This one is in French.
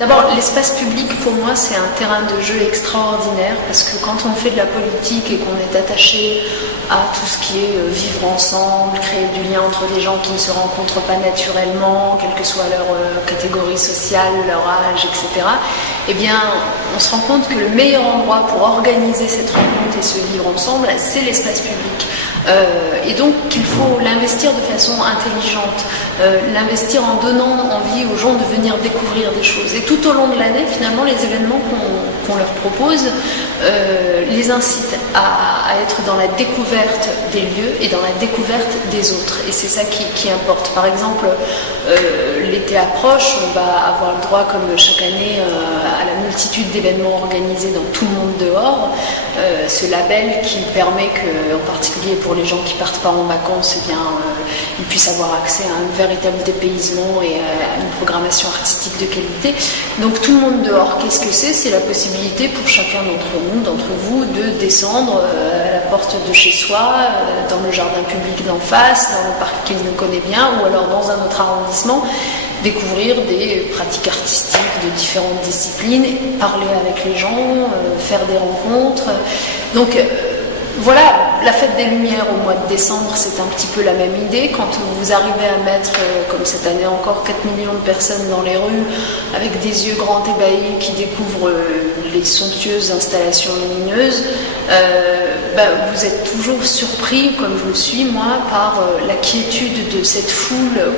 D'abord, l'espace public, pour moi, c'est un terrain de jeu extraordinaire parce que quand on fait de la politique et qu'on est attaché à tout ce qui est vivre ensemble, créer du lien entre des gens qui ne se rencontrent pas naturellement, quelle que soit leur catégorie sociale, leur âge, etc., eh bien, on se rend compte que le meilleur endroit pour organiser cette rencontre et se vivre ensemble, c'est l'espace public. Et donc qu'il faut l'investir de façon intelligente, l'investir en donnant envie aux gens de venir découvrir des choses. Et tout au long de l'année, finalement, les événements qu'on leur propose les incitent à être dans la découverte des lieux et dans la découverte des autres. Et c'est ça qui importe. Par exemple, l'été approche, on va avoir le droit, comme chaque année, à la multitude d'événements organisés dans tout le monde dehors. Ce label qui permet que, en particulier pour les gens qui ne partent pas en vacances, eh bien, ils puissent avoir accès à un véritable dépaysement et à une programmation artistique de qualité. Donc tout le monde dehors, qu'est-ce que c'est ? C'est la possibilité pour chacun d'entre vous, de descendre à la porte de chez soi, dans le jardin public d'en face, dans le parc qu'il ne connaît bien, ou alors dans un autre arrondissement, découvrir des pratiques artistiques de différentes disciplines, parler avec les gens, faire des rencontres. Donc voilà, la fête des Lumières au mois de décembre, c'est un petit peu la même idée. Quand vous arrivez à mettre, comme cette année encore, 4 millions de personnes dans les rues, avec des yeux grands ébahis qui découvrent les somptueuses installations lumineuses, vous êtes toujours surpris, comme je le suis moi, par la quiétude de cette foule